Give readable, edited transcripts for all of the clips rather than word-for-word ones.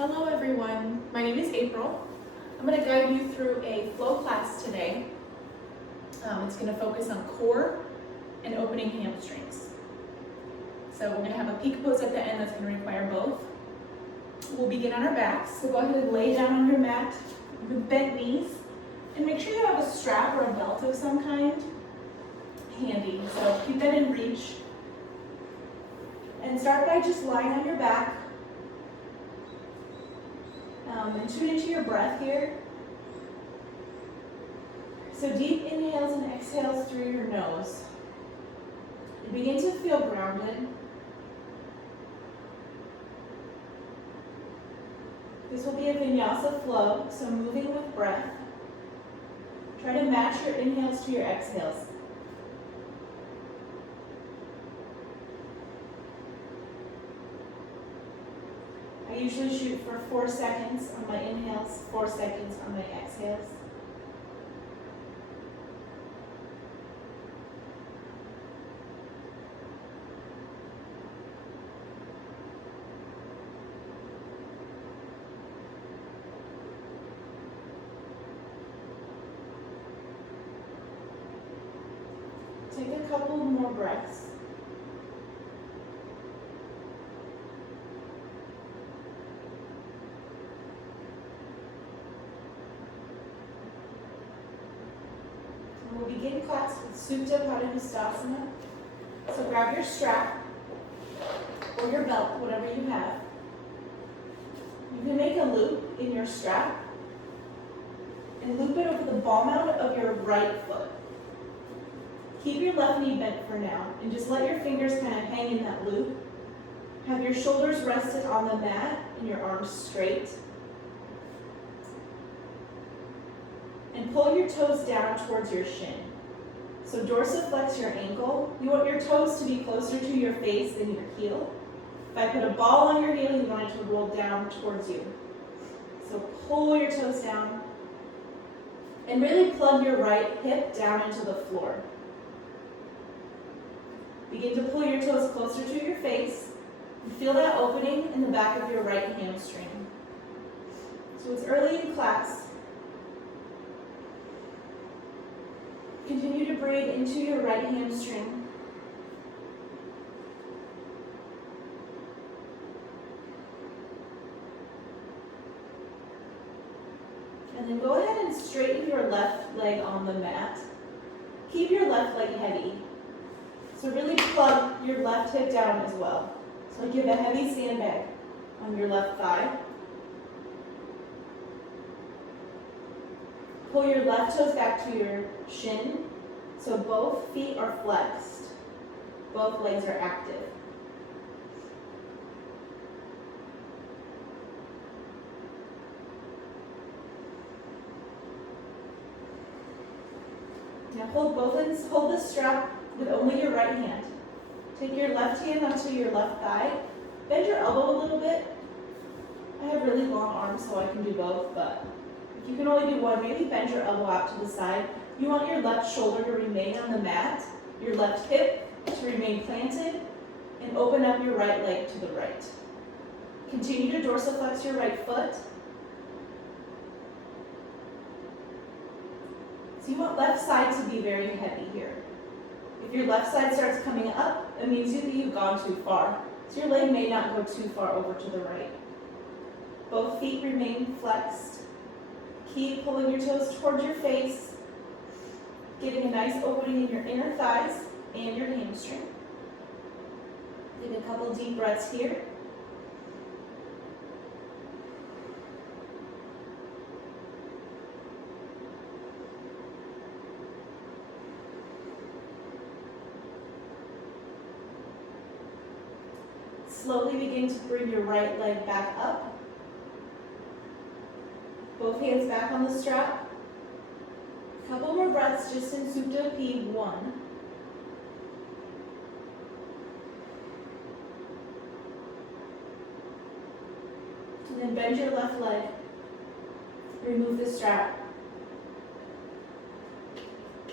Hello everyone, my name is April. I'm going to guide you through a flow class today. It's going to focus on core and opening hamstrings. So we're going to have a peak pose at the end that's going to require both. We'll begin on our backs, so go ahead and lay down on your mat with bent knees and make sure you have a strap or a belt of some kind handy. So keep that in reach and start by just lying on your back. And tune into your breath here. So deep inhales and exhales through your nose. And begin to feel grounded. This will be a vinyasa flow, so moving with breath. Try to match your inhales to your exhales. I usually shoot for 4 seconds on my inhales, 4 seconds on my exhales. Take a couple more breaths. We'll begin class with Supta Padangusthasana. So grab your strap or your belt, whatever you have. You can make a loop in your strap and loop it over the ball mount of your right foot. Keep your left knee bent for now and just let your fingers kind of hang in that loop. Have your shoulders rested on the mat and your arms straight. And pull your toes down towards your shin. So dorsiflex your ankle. You want your toes to be closer to your face than your heel. If I put a ball on your heel, you want it to roll down towards you. So pull your toes down and really plug your right hip down into the floor. Begin to pull your toes closer to your face and feel that opening in the back of your right hamstring. So it's early in class. Continue to breathe into your right hamstring. And then go ahead and straighten your left leg on the mat. Keep your left leg heavy. So really plug your left hip down as well. So like you have a heavy sandbag on your left thigh. Pull your left toes back to your shin, so both feet are flexed. Both legs are active. Now hold the strap with only your right hand. Take your left hand onto your left thigh. Bend your elbow a little bit. I have really long arms, so I can do both, but if you can only do one, maybe bend your elbow out to the side. You want your left shoulder to remain on the mat, your left hip to remain planted, and open up your right leg to the right. Continue to dorsiflex your right foot. So you want left side to be very heavy here. If your left side starts coming up, it means that you've gone too far. So your leg may not go too far over to the right. Both feet remain flexed. Keep pulling your toes towards your face, getting a nice opening in your inner thighs and your hamstring. Take a couple deep breaths here. Slowly begin to bring your right leg back up. Both hands back on the strap. A couple more breaths just in Supta P1. And then bend your left leg. Remove the strap.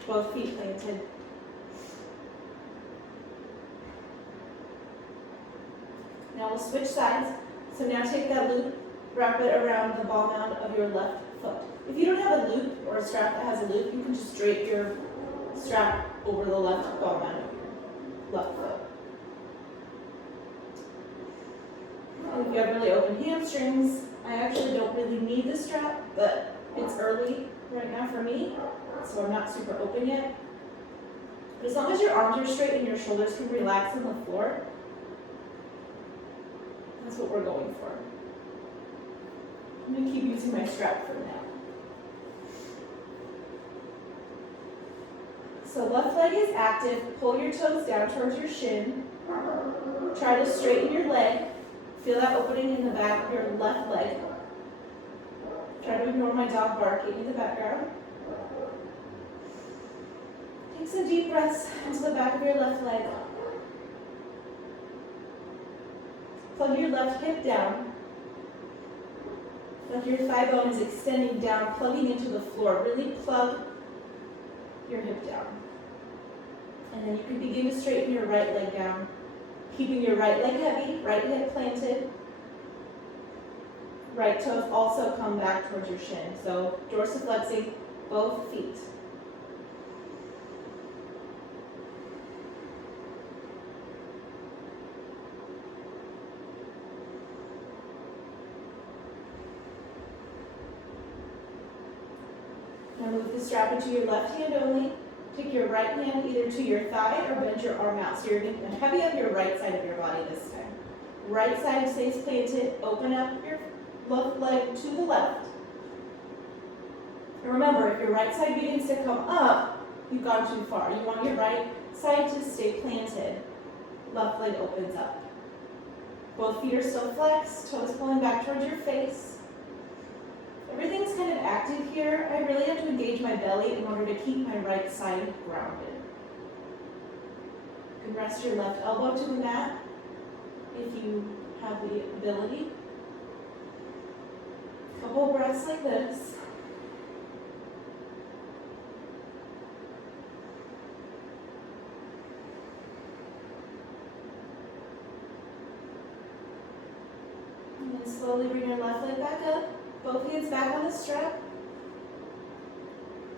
Both feet planted. Now we'll switch sides. So now take that loop wrap it around the ball mound of your left foot. If you don't have a loop or a strap that has a loop, you can just drape your strap over the left ball mound of your left foot. And if you have really open hamstrings, I actually don't really need the strap, but it's early right now for me, so I'm not super open yet. But as long as your arms are straight and your shoulders can relax on the floor, that's what we're going for. I'm going to keep using my strap for now. So left leg is active. Pull your toes down towards your shin. Try to straighten your leg. Feel that opening in the back of your left leg. Try to ignore my dog barking in the background. Take some deep breaths into the back of your left leg. Plug your left hip down. Like your thigh bone is extending down, plugging into the floor. Really plug your hip down. And then you can begin to straighten your right leg down, keeping your right leg heavy, right hip planted. Right toes also come back towards your shin. So dorsiflexing both feet. Now move the strap into your left hand only. Take your right hand either to your thigh or bend your arm out. So you're going to heavy up your right side of your body this time. Right side stays planted. Open up your left leg to the left. And remember, if your right side begins to come up, you've gone too far. You want your right side to stay planted. Left leg opens up. Both feet are still flexed, toes pulling back towards your face. Everything's kind of active here. I really have to engage my belly in order to keep my right side grounded. You can rest your left elbow to the mat if you have the ability. Couple breaths like this. And then slowly bring your left leg back up. Both hands back on the strap.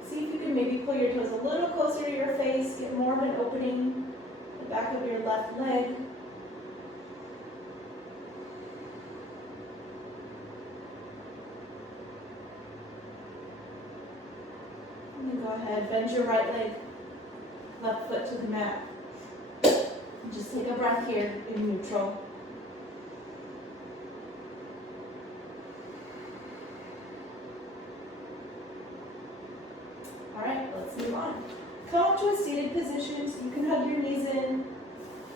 See if you can maybe pull your toes a little closer to your face, get more of an opening in the back of your left leg. And then go ahead, bend your right leg, left foot to the mat. And just take a breath here in neutral. All right, let's move on. Come up to a seated position so you can hug your knees in,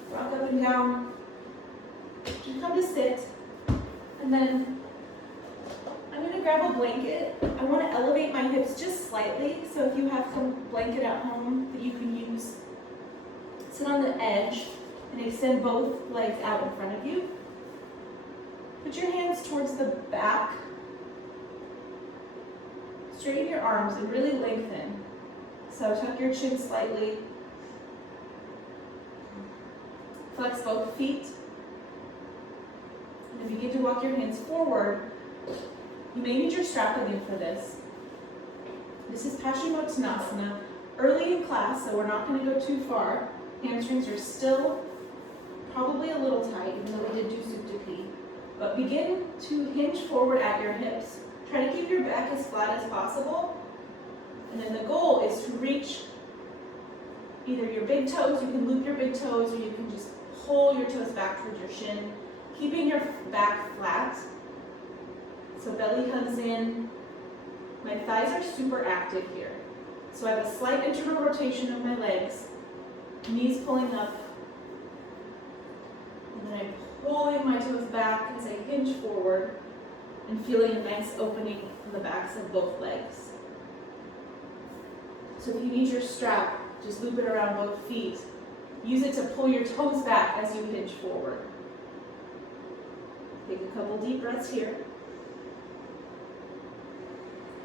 rock up and down. You come to sit, and then I'm going to grab a blanket. I want to elevate my hips just slightly, so if you have some blanket at home that you can use, sit on the edge and extend both legs out in front of you. Put your hands towards the back. Straighten your arms and really lengthen. So tuck your chin slightly. Flex both feet. And then begin to walk your hands forward. You may need your strap again for this. This is Paschimottanasana. Early in class, so we're not going to go too far. Hamstrings are still probably a little tight, even though we did do Supta Pi. But begin to hinge forward at your hips. Try to keep your back as flat as possible. And then the goal is to reach either your big toes, you can loop your big toes, or you can just pull your toes back towards your shin, keeping your back flat. So belly hugs in. My thighs are super active here. So I have a slight internal rotation of my legs, knees pulling up. And then I'm pulling my toes back as I hinge forward and feeling a nice opening in the backs of both legs. So if you need your strap, just loop it around both feet. Use it to pull your toes back as you hinge forward. Take a couple deep breaths here.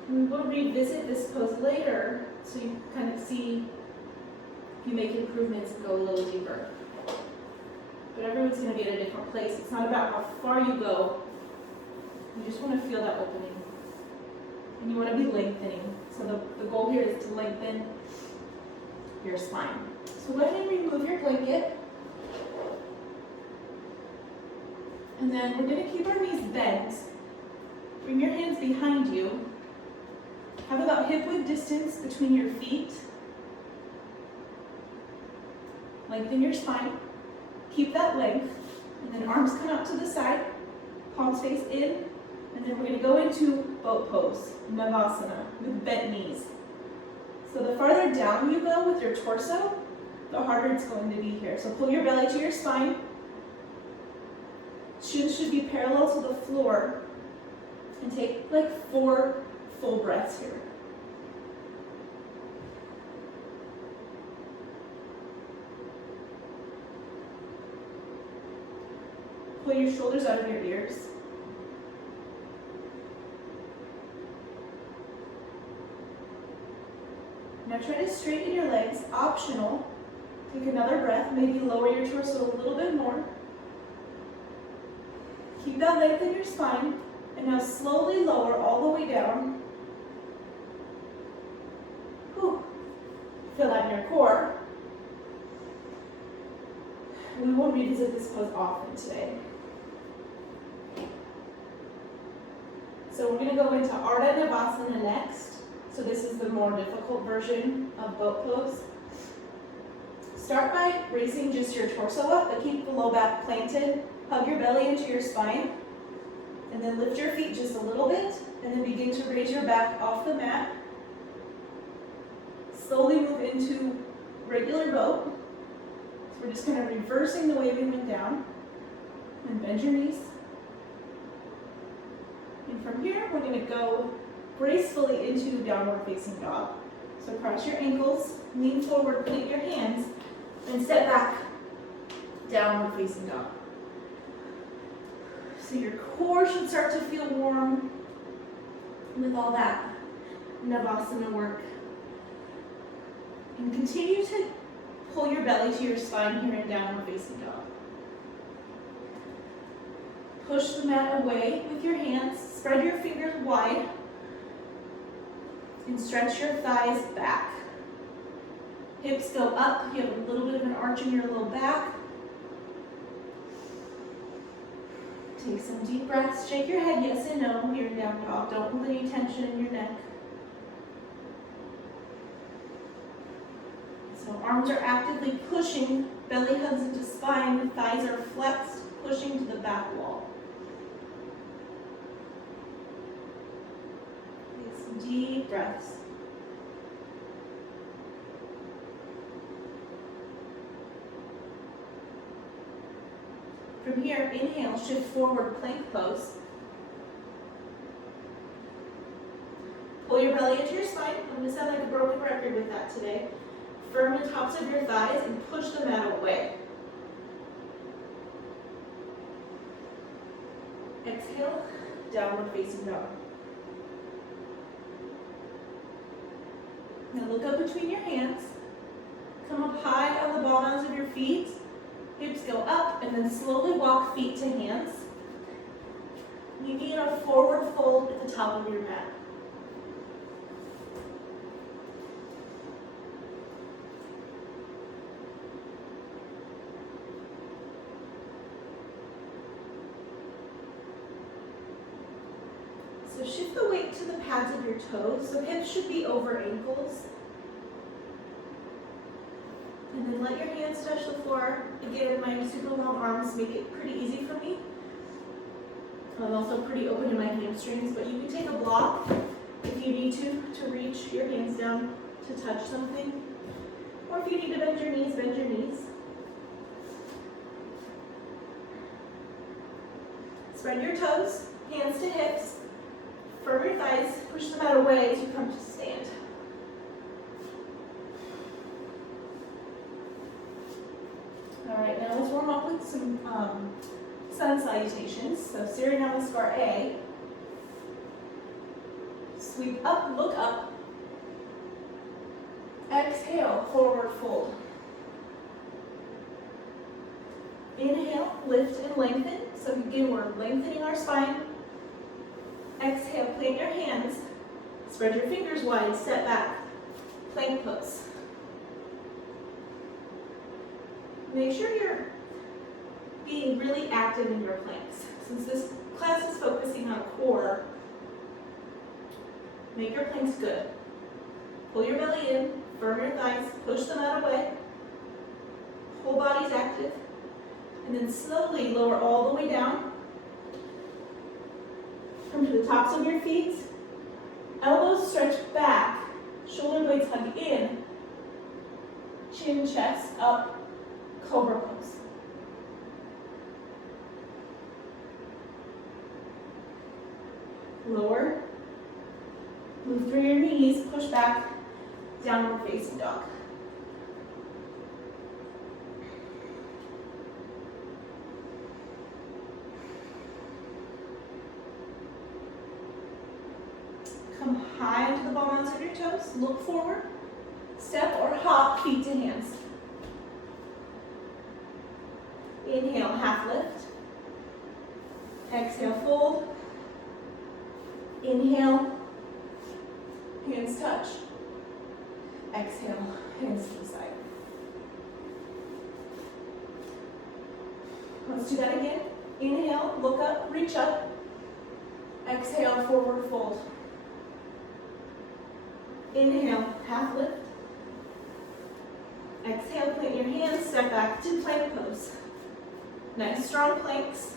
We will revisit this pose later so you kind of see if you make improvements and go a little deeper. But everyone's going to be at a different place. It's not about how far you go, You just want to feel that opening. And you want to be lengthening. So the goal here is to lengthen your spine. So go ahead and remove your blanket. And then we're going to keep our knees bent. Bring your hands behind you. Have about hip width distance between your feet. Lengthen your spine. Keep that length. And then arms come out to the side. Palms face in. And then we're going to go into boat pose, shavasana, with bent knees. So the farther down you go with your torso, the harder it's going to be here. So pull your belly to your spine. Shins should be parallel to the floor. And take like 4 full breaths here. Pull your shoulders out of your ears. Now try to straighten your legs, optional. Take another breath, maybe lower your torso a little bit more. Keep that length in your spine, and now slowly lower all the way down. Whew. Feel that in your core. We will revisit this pose often today. So we're going to go into Ardha Navasana next. So this is the more difficult version of boat pose. Start by raising just your torso up, but keep the low back planted. Hug your belly into your spine. And then lift your feet just a little bit. And then begin to raise your back off the mat. Slowly move into regular boat. So we're just kind of reversing the way we went down. And bend your knees. And from here, we're going to go gracefully into downward facing dog. So cross your ankles, lean forward, plant your hands, and step back, downward facing dog. So your core should start to feel warm with all that Navasana work. And continue to pull your belly to your spine here in downward facing dog. Push the mat away with your hands, spread your fingers wide, and stretch your thighs back. Hips go up, you have a little bit of an arch in your low back. Take some deep breaths, shake your head yes and no here in down dog. Don't hold any tension in your neck. So arms are actively pushing, belly hugs into spine, thighs are flexed, pushing to the back wall. Take some deep breaths. From here, inhale, shift forward, plank pose. Pull your belly into your spine. I'm going to sound like a broken record with that today. Firm the tops of your thighs and push the mat away. Exhale, downward facing dog. Now look up between your hands. Come up high on the bottoms of your feet. Hips go up and then slowly walk feet to hands. You need a forward fold at the top of your mat. So shift the weight to the pads of your toes. So hips should be over ankles. And then let your hands touch the floor. Again, my super long arms make it pretty easy for me. I'm also pretty open in my hamstrings, but you can take a block if you need to reach your hands down to touch something. Or if you need to bend your knees, bend your knees. Spread your toes, hands to hips. Firm your thighs, push the mat away as you come to stand. All right, now let's warm up with some sun salutations. So Surya Namaskar A. Sweep up, look up. Exhale, forward fold. Inhale, lift and lengthen. So again, we're lengthening our spine. Exhale, plant your hands. Spread your fingers wide, step back. Plank pose. Make sure you're being really active in your planks. Since this class is focusing on core, make your planks good. Pull your belly in, firm your thighs, push them out away. Whole body's active. And then slowly lower all the way down. Come to the tops of your feet. Elbows stretch back. Shoulder blades hug in. Chin, chest, up. Cobra pose. Lower. Move through your knees. Push back. Downward facing dog. Come high into the balls of your toes. Look forward. Step or hop, feet to hands. Inhale, half lift. Exhale, fold. Inhale, hands touch. Exhale, hands to the side. Let's do that again. Inhale, look up, reach up. Exhale, forward fold. Inhale, half lift. Exhale, plant your hands, step back to plank pose. Nice strong planks.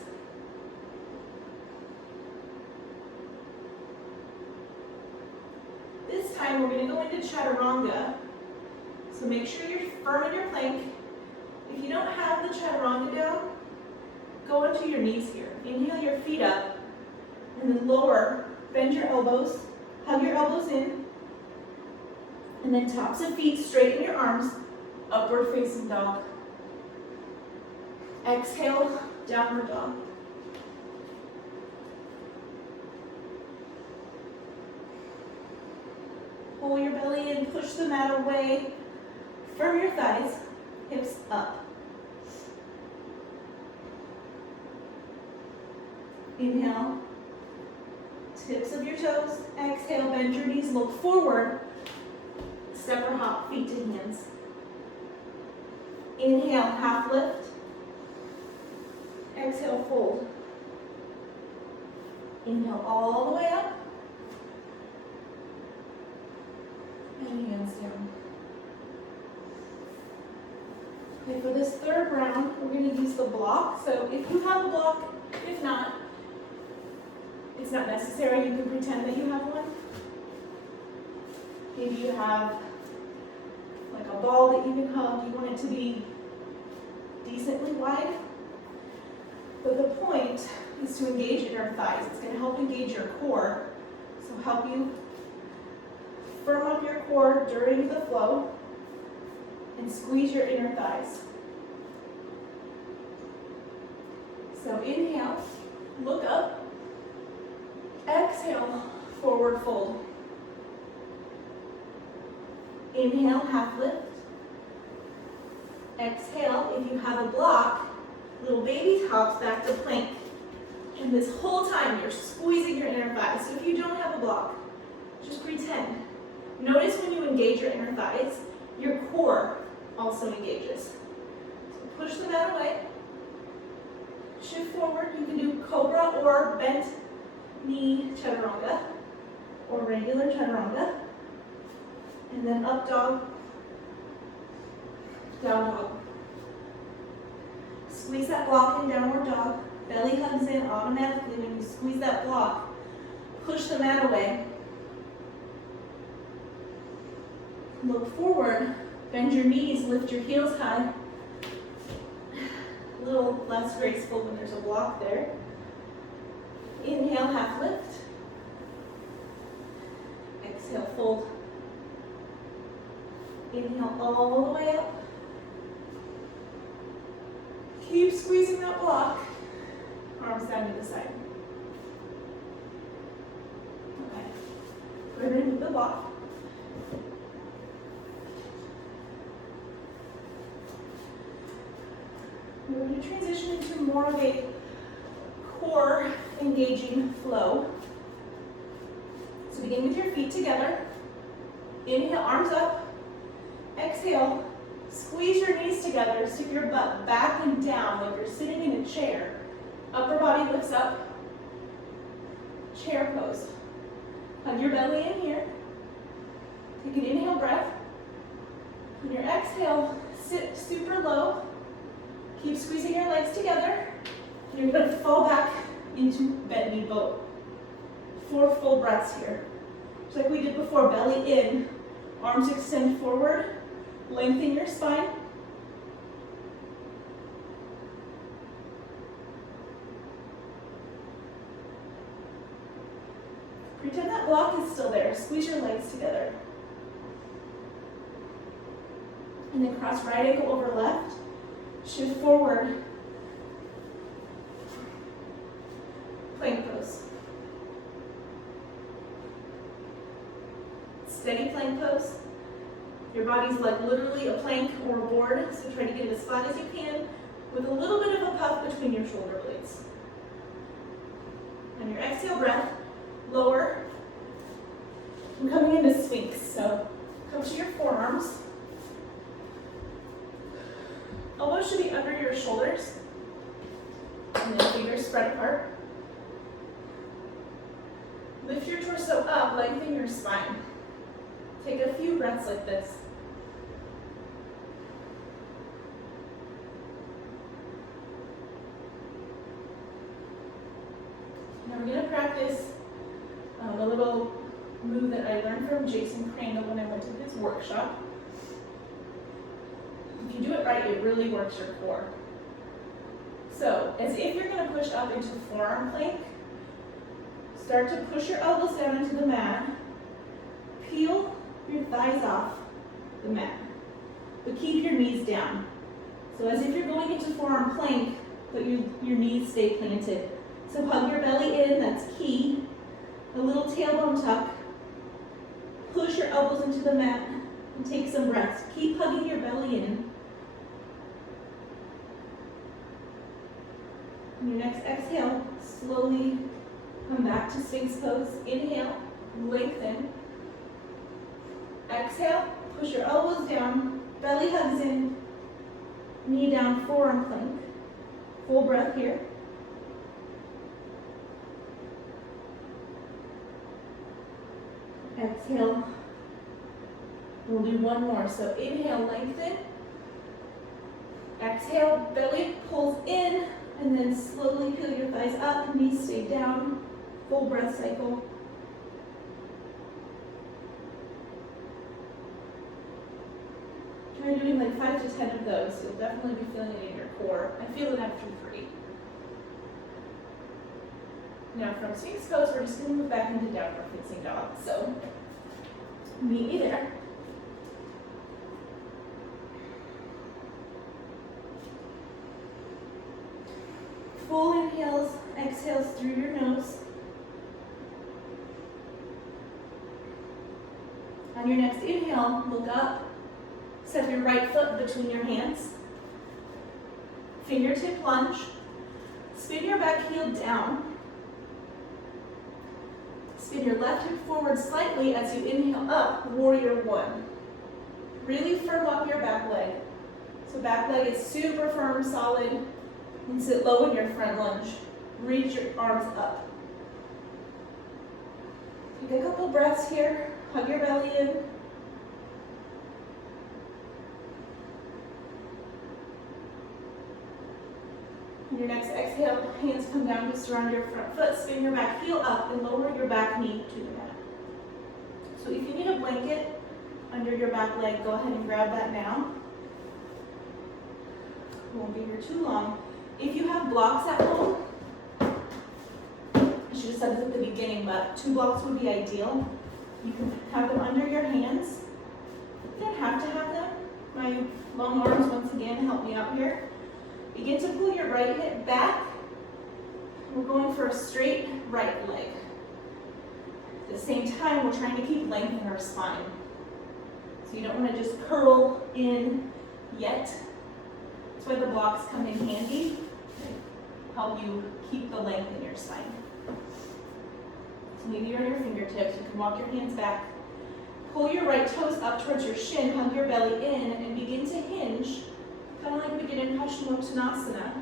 This time we're going to go into chaturanga. So make sure you're firm in your plank. If you don't have the chaturanga down, go onto your knees here. Inhale your feet up and then lower, bend your elbows, hug your elbows in, and then tops of feet, straighten your arms, upward facing dog. Exhale, downward dog. Pull your belly in, push the mat away, firm your thighs, hips up. Inhale, tips of your toes. Exhale, bend your knees, look forward. Step or hop, feet to hands. Inhale, half lift. Exhale, fold. Inhale all the way up. And hands down. Okay, for this third round, we're going to use the block. So if you have a block, if not, it's not necessary. You can pretend that you have one. Maybe you have like a ball that you can hug. You want it to be decently wide. But the point is to engage inner thighs. It's going to help engage your core. So help you firm up your core during the flow and squeeze your inner thighs. So inhale, look up. Exhale, forward fold. Inhale, half lift. Exhale, if you have a block, little baby hops back to plank. And this whole time you're squeezing your inner thighs. So if you don't have a block, just pretend. Notice when you engage your inner thighs, your core also engages. So push the mat away. Shift forward. You can do cobra or bent knee chaturanga or regular chaturanga. And then up dog, down dog. Squeeze that block in downward dog. Belly hugs in automatically when you squeeze that block. Push the mat away. Look forward. Bend your knees. Lift your heels high. A little less graceful when there's a block there. Inhale, half lift. Exhale, fold. Inhale all the way up. Keep squeezing that block. Arms down to the side. Okay. We're going to move the block. We're going to transition into more of a core engaging flow. So begin with your feet together. Inhale, arms up. Exhale, squeeze your knees together, stick your butt back and down like you're sitting in a chair. Upper body lifts up. Chair pose. Hug your belly in here. Take an inhale breath. On your exhale, sit super low. Keep squeezing your legs together. And you're going to fall back into bent knee boat. 4 full breaths here. Just like we did before, belly in. Arms extend forward. Lengthen your spine. Pretend that block is still there. Squeeze your legs together. And then cross right ankle over left. Shift forward. Plank pose. Steady plank pose. Your body's like literally a plank or a board, so try to get it as flat as you can with a little bit of a puff between your shoulder blades. On your exhale breath, lower. I'm coming into Sphinx, so come to your forearms. Elbows should be under your shoulders, and then fingers spread apart. Lift your torso up, lengthen your spine. Take a few breaths like this. Now we're going to practice a little move that I learned from Jason Crandall when I went to his workshop. If you do it right, it really works your core. So, as if you're going to push up into forearm plank, start to push your elbows down into the mat. Peel your thighs off the mat, but keep your knees down. So as if you're going into forearm plank, but your knees stay planted. So hug your belly in, that's key. A little tailbone tuck. Push your elbows into the mat and take some breaths. Keep hugging your belly in. On your next exhale, slowly come back to Sphinx pose. Inhale, lengthen. Exhale, push your elbows down, belly hugs in, knee down, forearm plank. Full breath here. Exhale. We'll do one more. So inhale, lengthen. Exhale, belly pulls in, and then slowly peel your thighs up, knees stay down. Full breath cycle. Try doing like 5 to 10 of those. You'll definitely be feeling it in your core. I feel it after 3. Now from Sphinx pose, we're just going to move back into downward facing dog. So meet me there. Full inhales, exhales through your nose. On your next inhale, look up. Step your right foot between your hands. Fingertip lunge. Spin your back heel down. Spin your left hip forward slightly as you inhale up, warrior 1. Really firm up your back leg. So back leg is super firm, solid, and sit low in your front lunge. Reach your arms up. Take a couple breaths here. Hug your belly in. On your next exhale, hands come down to surround your front foot, spin your back heel up, and lower your back knee to the mat. So if you need a blanket under your back leg, go ahead and grab that now. Won't be here too long. If you have blocks at home, I should have said this at the beginning, but 2 blocks would be ideal. You can have them under your hands. You don't have to have them. My long arms, once again, help me out here. Begin to pull your right hip back. We're going for a straight right leg. At the same time, we're trying to keep length in our spine. So you don't want to just curl in yet. That's why the blocks come in handy. Help you keep the length in your spine. So maybe you're on your fingertips. You can walk your hands back. Pull your right toes up towards your shin, hug your belly in, and begin to hinge, kind of like we did in Paschimottanasana.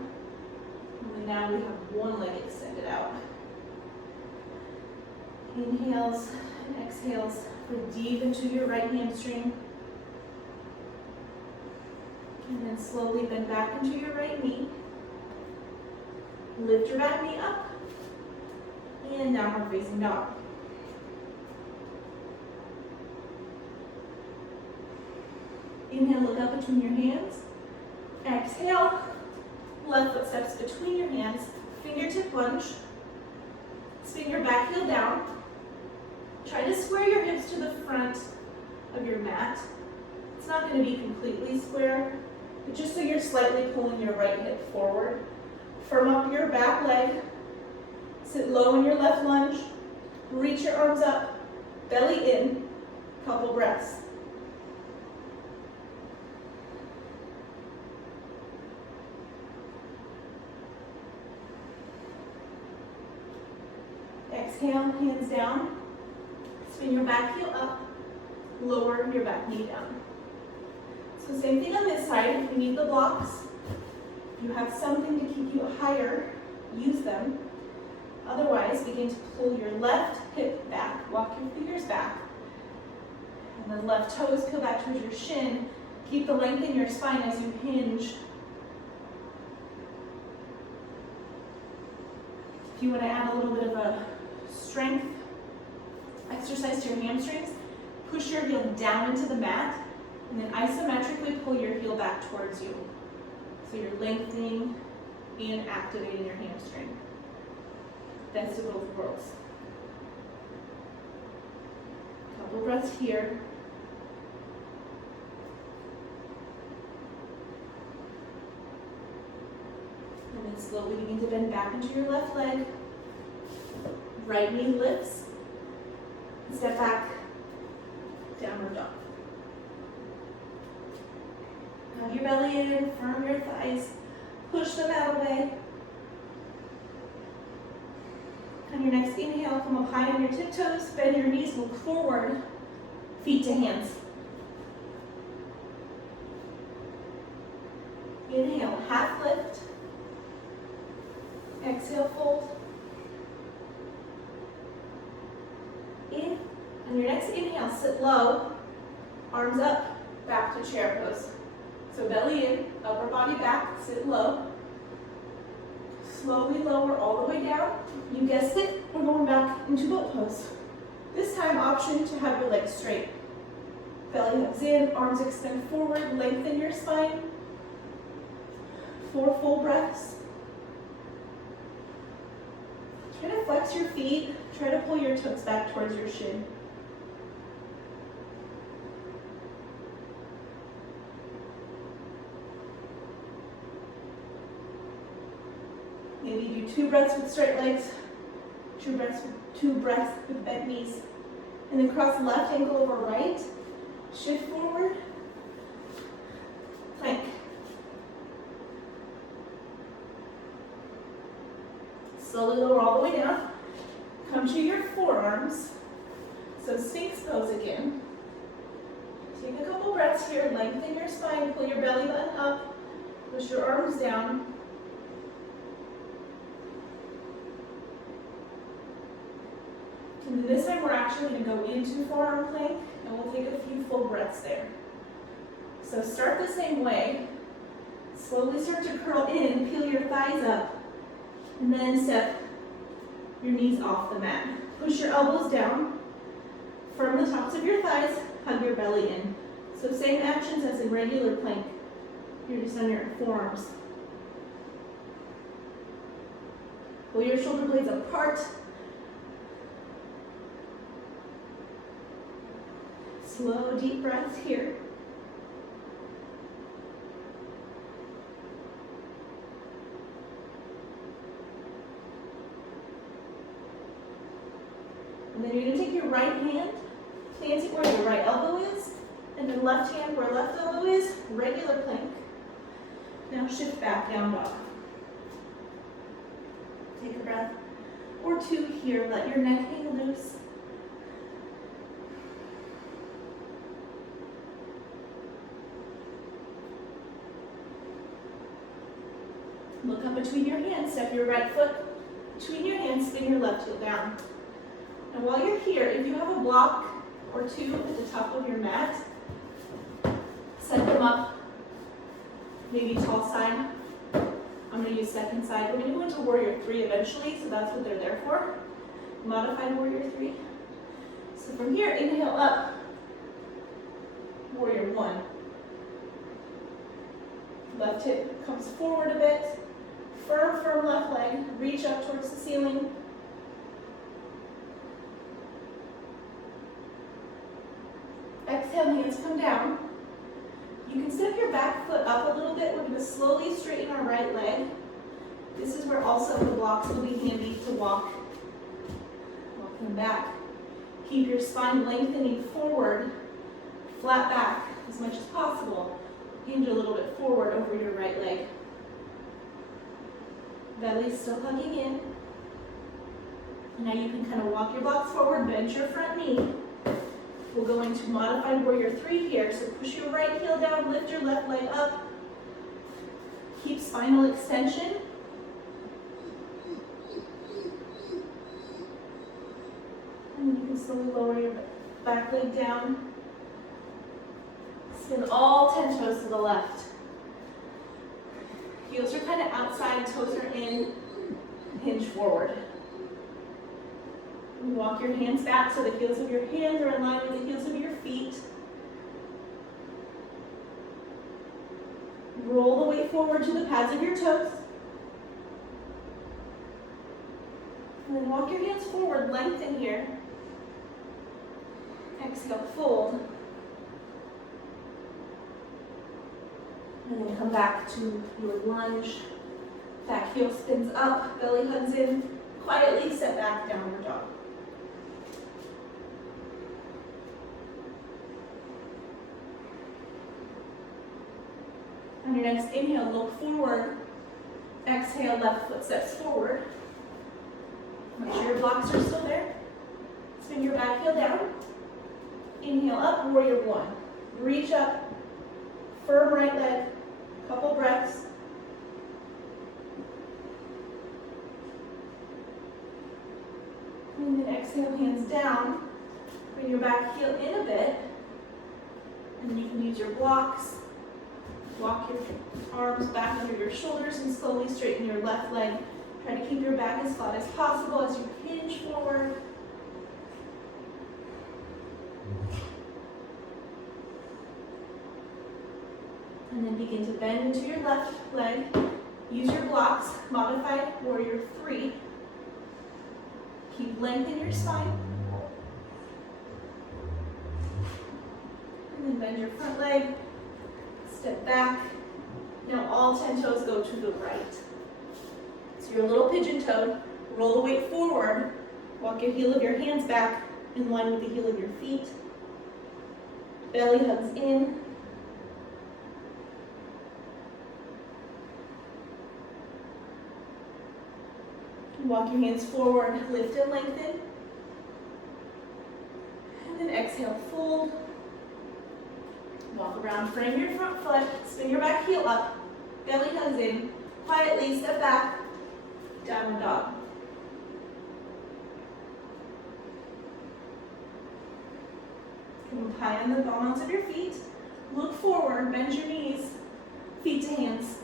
And now we have one leg extended out. Inhales and exhales. Breathe deep into your right hamstring. And then slowly bend back into your right knee. Lift your back knee up. And downward facing dog. Inhale, look up between your hands. Exhale, left foot steps between your hands. Fingertip lunge. Spin your back heel down. Try to square your hips to the front of your mat. It's not going to be completely square, but just so you're slightly pulling your right hip forward. Firm up your back leg. Sit low in your left lunge. Reach your arms up. Belly in. Couple breaths. Exhale, hands down. Spin your back heel up. Lower your back knee down. So same thing on this side. If you need the blocks, if you have something to keep you higher, use them. Otherwise, begin to pull your left hip back. Walk your fingers back. And then left toes peel back towards your shin. Keep the length in your spine as you hinge. If you want to add a little bit of a strength exercise to your hamstrings, push your heel down into the mat and then isometrically pull your heel back towards you. So you're lengthening and activating your hamstring. Best of both worlds. Couple breaths here. And then slowly begin to bend back into your left leg. Right knee lifts. Step back, downward dog. Hug your belly in, firm your thighs, push them out away. On your next inhale, come up high on your tiptoes, bend your knees, look forward, feet to hands. Inhale, half lift. Exhale, fold. In. On your next inhale, sit low, arms up, back to chair pose. So belly in, upper body back, sit low. Slowly lower all the way down. You guessed it, we're going back into boat pose. This time, option to have your legs straight. Belly hugs in, arms extend forward, lengthen your spine. 4 full breaths. Try to flex your feet. Try to pull your toes back towards your shin. Maybe do 2 breaths with straight legs, 2 breaths with bent knees. And then cross left ankle over right. Shift forward. Plank. Slowly lower all the way down. Come to your forearms. So Sphinx pose again. Take a couple breaths here. Lengthen your spine. Pull your belly button up. Push your arms down. And this time we're actually going to go into forearm plank, and we'll take a few full breaths there. So start the same way. Slowly start to curl in, peel your thighs up, and then step your knees off the mat. Push your elbows down, firm the tops of your thighs, hug your belly in. So same actions as in regular plank. You're just on your forearms. Pull your shoulder blades apart. Slow, deep breaths here. And then you're going to take your right hand, plant it where your right elbow is, and then left hand where left elbow is, regular plank. Now shift back, down dog. Take a breath. or 2 here. Let your neck hang loose. Look up between your hands, step your right foot between your hands, spin your left heel down. And while you're here, if you have a block or 2 at the top of your mat, set them up, maybe tall side. I'm going to use second side. We're going to go into warrior 3 eventually, so that's what they're there for. Modified warrior 3. So from here, inhale up, warrior 1. Left hip comes forward a bit. Firm left leg. Reach up towards the ceiling. Exhale, hands come down. You can step your back foot up a little bit. We're going to slowly straighten our right leg. This is where also the blocks will be handy to walk. Walking back. Keep your spine lengthening forward, flat back as much as possible. Hinge a little bit forward over your right leg. Belly still hugging in. Now you can kind of walk your blocks forward, bend your front knee. We'll go into modified warrior 3 here. So push your right heel down, lift your left leg up. Keep spinal extension. And then you can slowly lower your back leg down. Spin all 10 toes to the left. Heels are kind of outside, toes are in. Hinge forward. Walk your hands back so the heels of your hands are in line with the heels of your feet. Roll the weight forward to the pads of your toes. And then walk your hands forward, lengthen here. Exhale, fold. And then come back to your lunge. Back heel spins up, belly hugs in. Quietly step back, downward dog. On your next inhale, look forward. Exhale, left foot steps forward. Make sure your blocks are still there. Spin your back heel down. Inhale up, warrior 1. Reach up, firm right leg, couple breaths. And then exhale, hands down. Bring your back heel in a bit. And you can use your blocks. Walk your arms back under your shoulders and slowly straighten your left leg. Try to keep your back as flat as possible as you hinge forward. And then begin to bend into your left leg. Use your blocks, modified warrior 3. Keep length in your spine. And then bend your front leg. Step back. Now all 10 toes go to the right. So you're a little pigeon-toed. Roll the weight forward. Walk your heel of your hands back in line with the heel of your feet. Belly hugs in. Walk your hands forward, lift and lengthen. And then exhale, fold. Walk around, frame your front foot, spin your back heel up, belly hugs in. Quietly step back, downward dog. Come up high on the bottoms of your feet. Look forward, bend your knees, feet to hands.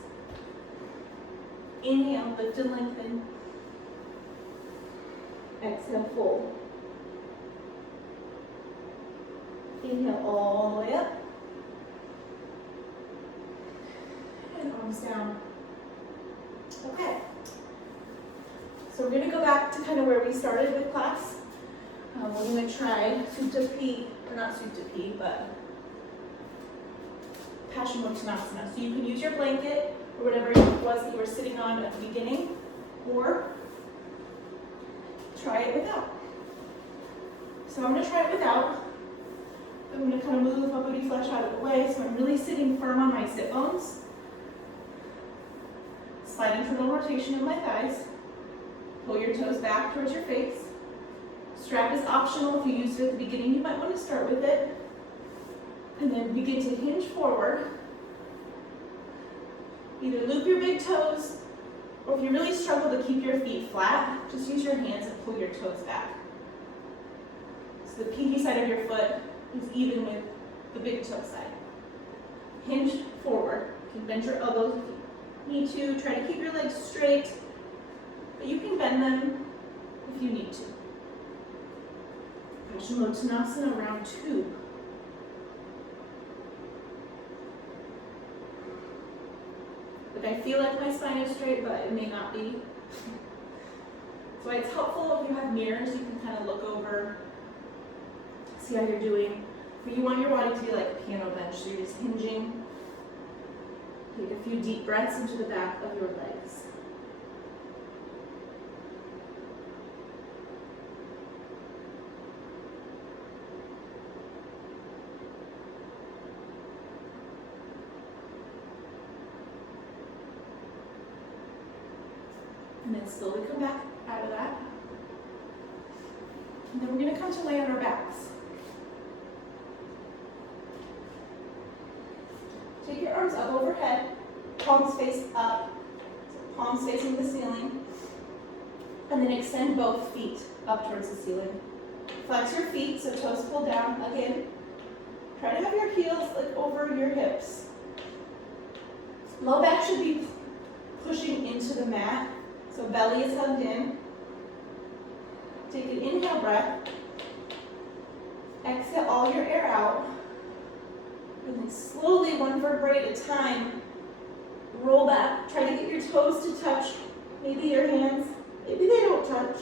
Inhale, lift and lengthen. Exhale, fold. Inhale all the way up. And arms down. Okay. So we're going to go back to kind of where we started with class. We're going to try Supta Pi, or not Supta Pi, but Paschimottanasana. So you can use your blanket or whatever it was that you were sitting on at the beginning, or try it without. So I'm going to try it without. I'm going to kind of move my booty flesh out of the way so I'm really sitting firm on my sit bones. Slight internal rotation of my thighs. Pull your toes back towards your face. Strap is optional. If you used it at the beginning, you might want to start with it. And then begin to hinge forward. Either loop your big toes, or if you really struggle to keep your feet flat, just use your hands and pull your toes back. So the pinky side of your foot is even with the big toe side. Hinge forward. You can bend your elbows if you need to. Try to keep your legs straight, but you can bend them if you need to. Paschimottanasana, round 2. Like, I feel like my spine is straight, but it may not be. That's why it's helpful if you have mirrors, you can kind of look over, see how you're doing. But you want your body to be like a piano bench, so you're just hinging. Take a few deep breaths into the back of your legs. And then slowly come back out of that. And then we're going to come to lay on our backs. Take your arms up overhead, palms face up, so palms facing the ceiling. And then extend both feet up towards the ceiling. Flex your feet, so toes pull down. Again, try to have your heels like over your hips. Low back should be pushing into the mat. So belly is hugged in. Take an inhale breath. Exhale all your air out. And then slowly, one vertebrae at a time, roll back. Try to get your toes to touch. Maybe your hands, maybe they don't touch.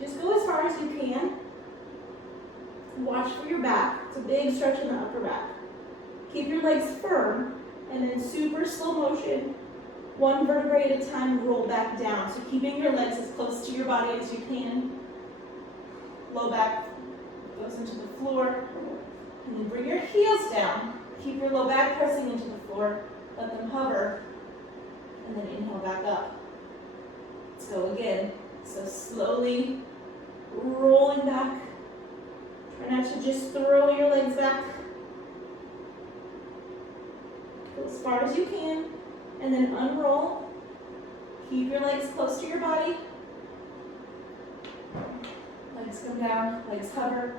Just go as far as you can. Watch for your back. It's a big stretch in the upper back. Keep your legs firm. And then super slow motion, one vertebrae at a time, roll back down. So keeping your legs as close to your body as you can. Low back goes into the floor. And then bring your heels down. Keep your low back pressing into the floor. Let them hover. And then inhale back up. Let's go again. So slowly rolling back. Try not to just throw your legs back. Go as far as you can, and then unroll. Keep your legs close to your body. Legs come down, legs hover.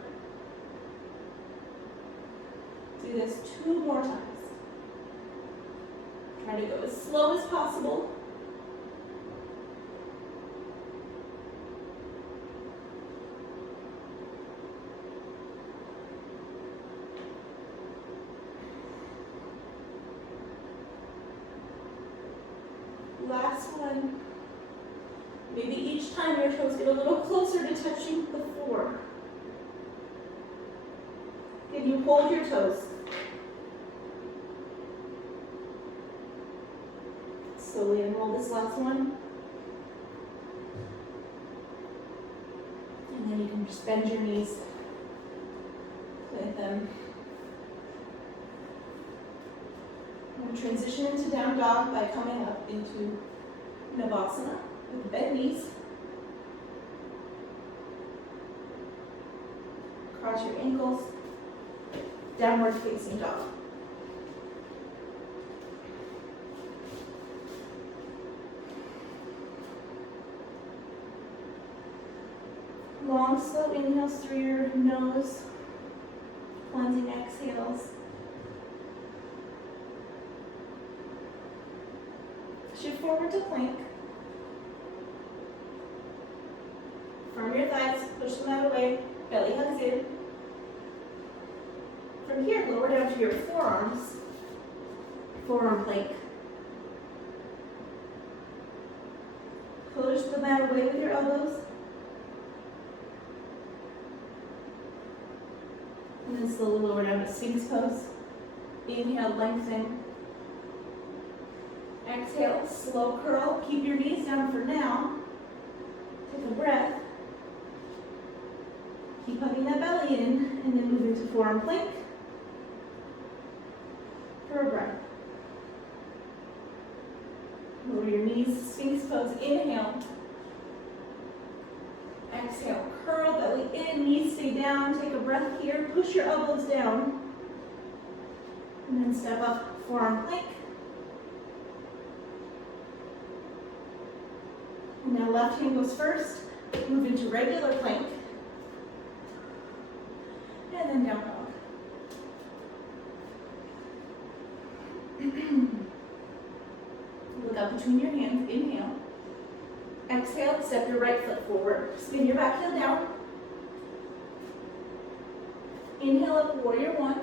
Do this 2 more times. Try to go as slow as possible. Last one. Maybe each time your toes get a little closer to touching the floor. Can you hold your toes? Slowly unroll this last one. And then you can just bend your knees. Plant them. And transition into down dog by coming up into Navasana with bent knees. Cross your ankles. Downward facing dog. Long, slow inhales through your nose. Cleansing exhales. Shift forward to plank. Firm your thighs, push them out away, belly hugs in. From here, lower down to your forearms, forearm plank. Push the mat away with your elbows. And then slowly lower down to Sphinx pose. Inhale, lengthen. Exhale, slow curl. Keep your knees down for now. Take a breath. Keep hugging that belly in, and then move into forearm plank for a breath. Lower your knees pose. Inhale. Exhale, curl belly in, knees stay down. Take a breath here. Push your elbows down. And then step up, forearm plank. And now left hand goes first. Move into regular plank. And then down dog. Look up between your hands. Inhale. Exhale, step your right foot forward. Spin your back heel down. Inhale up, warrior one.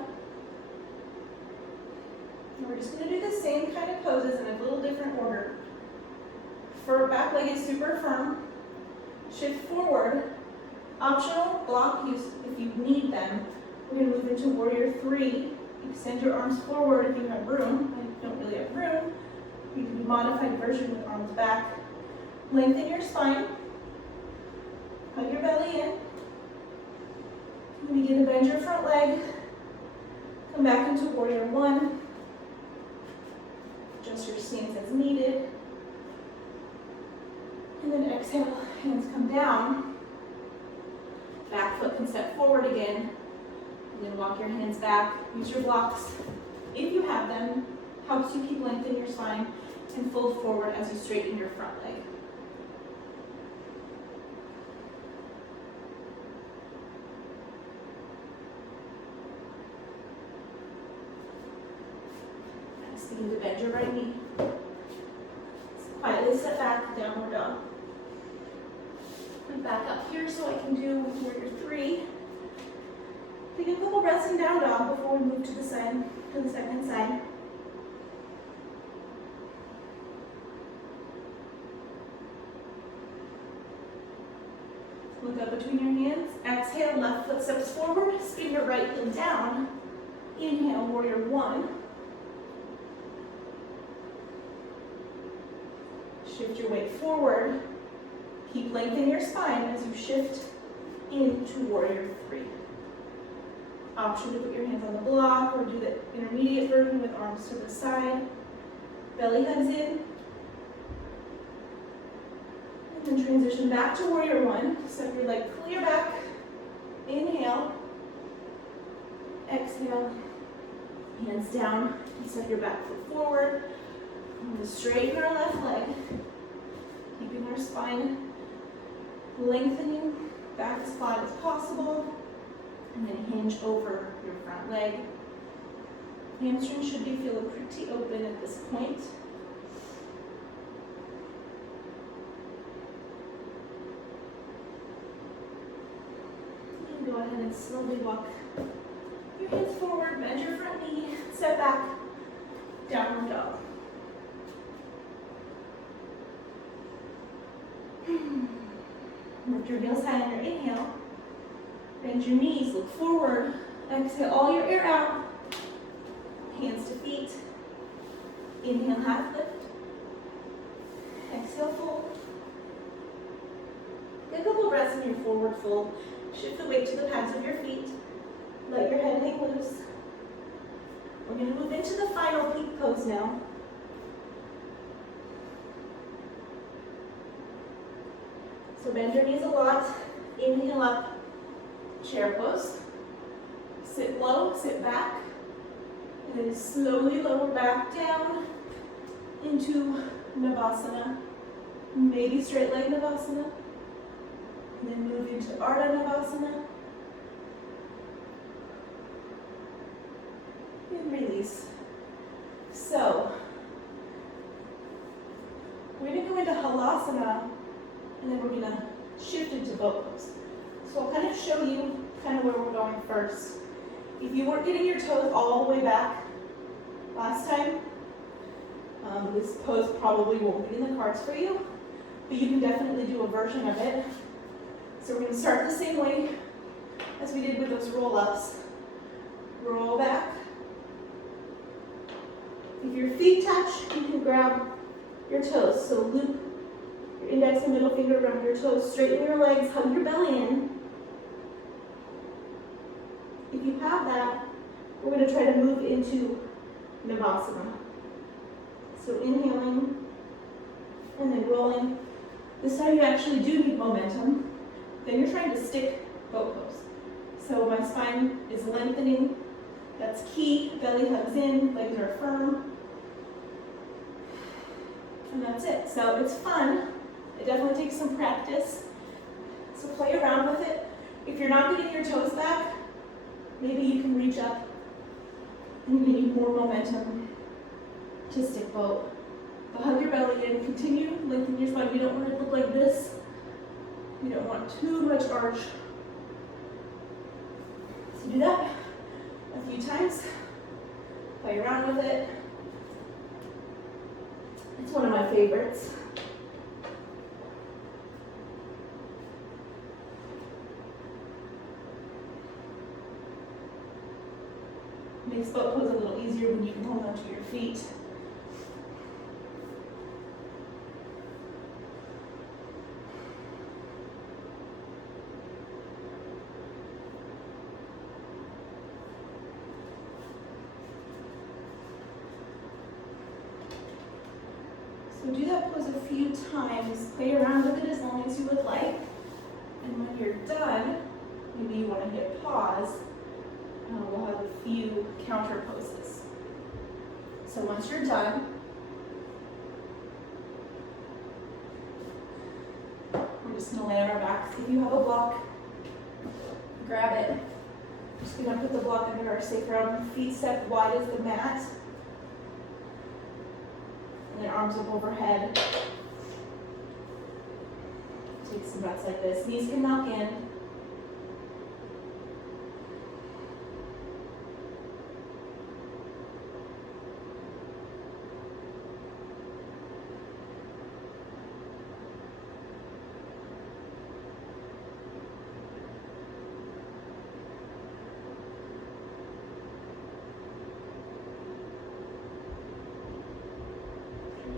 And we're just going to do the same kind of poses in a little different order. For back leg is super firm. Shift forward. Optional block use if you need them. We're going to move into warrior three. Extend your arms forward if you have room. I don't really have room. You can do modified version with arms back. Lengthen your spine. Hug your belly in. Begin to bend your front leg. Come back into warrior one. Adjust your stance as needed. And then exhale, hands come down. Back foot can step forward again. And then walk your hands back. Use your blocks, if you have them. Helps you keep lengthening your spine and fold forward as you straighten your front leg. Next, begin to bend your right knee. Quietly step back, downward dog. And back up here so I can do warrior three. Take a couple breaths in down dog before we move to the side, to the second side. Look up between your hands. Exhale, left foot steps forward. Spin your right heel down. Inhale, warrior one. Shift your weight forward. Keep lengthening your spine as you shift into warrior three. Option to put your hands on the block or do the intermediate version with arms to the side. Belly hugs in. And then transition back to warrior one. Step your leg clear back. Inhale. Exhale. Hands down. Step your back foot forward. I'm going to straighten our left leg. Keeping our spine lengthening back as flat as possible. And then hinge over your front leg. Hamstring should be feeling pretty open at this point. And go ahead and slowly walk your hands forward, bend your front knee, step back, downward dog. Lift your heels high on your inhale. Bend your knees, look forward. Exhale all your air out. Hands to feet. Inhale, half lift. Exhale, fold. Get a couple breaths in your forward fold. Shift the weight to the pads of your feet. Let your head hang loose. We're going to move into the final peak pose now. So bend your knees a lot. Inhale up. Chair pose. Sit low, sit back, and then slowly lower back down into Navasana. Maybe straight leg Navasana. And then move into Ardha Navasana. And release. So, we're going to go into Halasana, and then we're going to shift into boat pose. So I'll kind of show you kind of where we're going first. If you weren't getting your toes all the way back last time, this pose probably won't be in the cards for you, but you can definitely do a version of it. So we're going to start the same way as we did with those roll-ups. Roll back. If your feet touch, you can grab your toes. So loop your index and middle finger around your toes. Straighten your legs, hug your belly in. If you have that, we're going to try to move into Navasana. So inhaling, and then rolling. This time you actually do need momentum. Then you're trying to stick boat pose. So my spine is lengthening. That's key. Belly hugs in, legs are firm. And that's it. So it's fun. It definitely takes some practice. So play around with it. If you're not getting your toes back, maybe you can reach up and you need more momentum to stick boat. But hug your belly in, continue lengthening your spine. You don't want it to look like this. You don't want too much arch. So do that a few times. Play around with it. It's one of my favorites. Makes boat pose a little easier when you can hold onto your feet. So do that pose a few times. Play around with it as long as you would like. And when you're done, maybe you want to hit pause. We'll have a few counter poses. So once you're done, we're just going to lay on our backs. If you have a block, grab it. We're just going to put the block under our sacrum, feet set wide as the mat, and then arms up overhead. Take some breaths like this. Knees can knock in.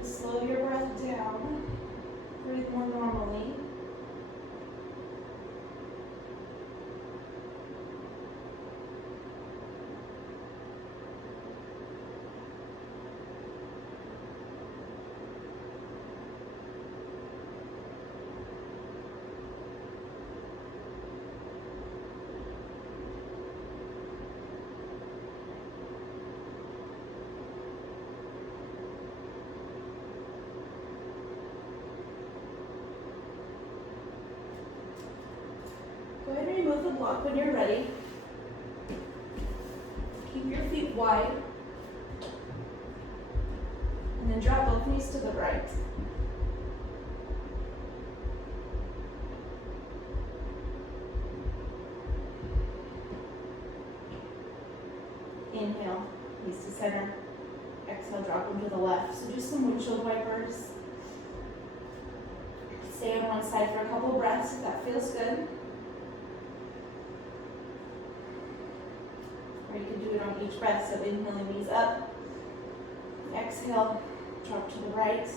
Slow your breath down. Breathe more normally. Go ahead and remove the block when you're ready. Keep your feet wide. And then drop both knees to the right. Inhale, knees to center. Exhale, drop them to the left. So just some windshield wipers. Stay on one side for a couple breaths if that feels good. Or you can do it on each breath, so inhaling, knees up. Exhale, drop to the right.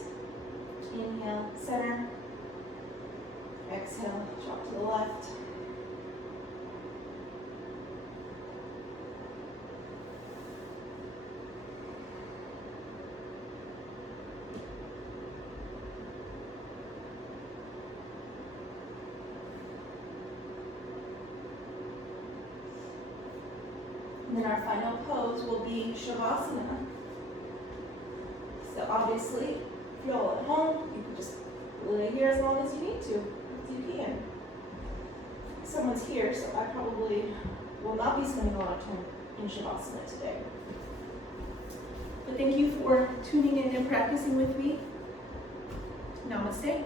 Inhale, center. Exhale, drop to the left. And then our final pose will be shavasana. So obviously, if you're all at home, you can just lay here as long as you need to, as you can. Someone's here, so I probably will not be spending a lot of time in shavasana today. But thank you for tuning in and practicing with me. Namaste.